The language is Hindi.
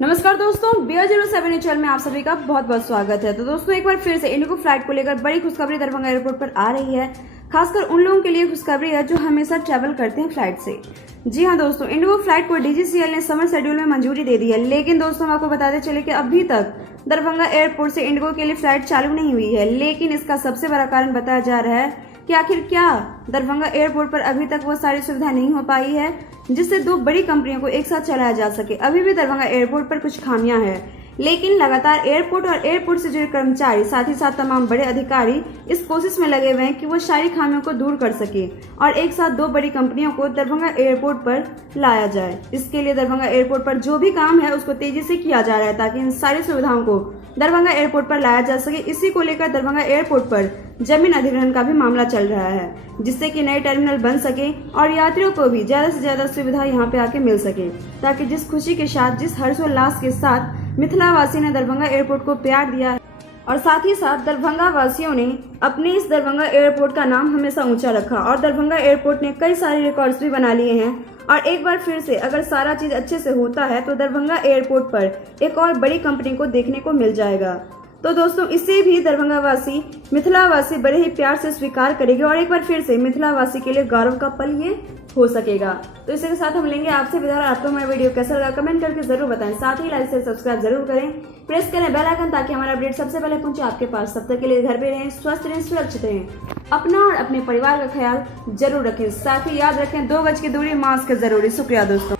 नमस्कार दोस्तों, BR07 चैनल में आप सभी का बहुत बहुत स्वागत है। तो दोस्तों, एक बार फिर से इंडिगो फ्लाइट को लेकर बड़ी खुशखबरी दरभंगा एयरपोर्ट पर आ रही है। खासकर उन लोगों के लिए खुशखबरी है जो हमेशा ट्रैवल करते हैं फ्लाइट से। जी हाँ दोस्तों, इंडिगो फ्लाइट को DGCL ने समर शेड्यूल में मंजूरी दे दी है। लेकिन दोस्तों, हम आपको बताते चले कि अभी तक दरभंगा एयरपोर्ट से इंडिगो के लिए फ्लाइट चालू नहीं हुई है। लेकिन इसका सबसे बड़ा कारण बताया जा रहा है कि आखिर क्या दरभंगा एयरपोर्ट पर अभी तक वो सारी सुविधा नहीं हो पाई है जिससे दो बड़ी कंपनियों को एक साथ चलाया जा सके। अभी भी दरभंगा एयरपोर्ट पर कुछ खामियां हैं, लेकिन लगातार एयरपोर्ट और एयरपोर्ट से जुड़े कर्मचारी, साथ ही साथ तमाम बड़े अधिकारी इस कोशिश में लगे हुए हैं कि वो सारी खामियों को दूर कर सके और एक साथ दो बड़ी कंपनियों को दरभंगा एयरपोर्ट पर लाया जाए। इसके लिए दरभंगा एयरपोर्ट पर जो भी काम है उसको तेजी से किया जा रहा है ताकि इन सारी सुविधाओं को दरभंगा एयरपोर्ट पर लाया जा सके। इसी को लेकर दरभंगा एयरपोर्ट पर जमीन अधिग्रहण का भी मामला चल रहा है, जिससे कि नए टर्मिनल बन सके और यात्रियों को भी ज्यादा से ज्यादा सुविधा यहाँ पे आके मिल सके, ताकि जिस खुशी के साथ, जिस हर्षोल्लास के साथ मिथिला वासी ने दरभंगा एयरपोर्ट को प्यार दिया है और साथ ही साथ दरभंगा वासियों ने अपने इस दरभंगा एयरपोर्ट का नाम हमेशा ऊंचा रखा और दरभंगा एयरपोर्ट ने कई सारे रिकॉर्ड्स भी बना लिए हैं। और एक बार फिर से अगर सारा चीज अच्छे से होता है तो दरभंगा एयरपोर्ट पर एक और बड़ी कंपनी को देखने को मिल जाएगा। तो दोस्तों, इसे भी दरभंगा वासी, मिथिला वासी बड़े ही प्यार से स्वीकार करेंगे और एक बार फिर से मिथिला वासी के लिए गौरव का पल ये हो सकेगा। तो इसी के साथ हम लेंगे आपसे विदा। आपको हमारा वीडियो कैसा लगा कमेंट करके जरूर बताएं। साथ ही लाइक से सब्सक्राइब जरूर करें, प्रेस करें बेल आइकन ताकि हमारा अपडेट सबसे पहले पहुंचे आपके पास। तब तक के लिए घर पे रहें, स्वस्थ रहें, सुरक्षित रहें, अपना और अपने परिवार का ख्याल जरूर रखें। साथ ही याद रखें 2 गज की दूरी, मास्क जरूरी। शुक्रिया दोस्तों।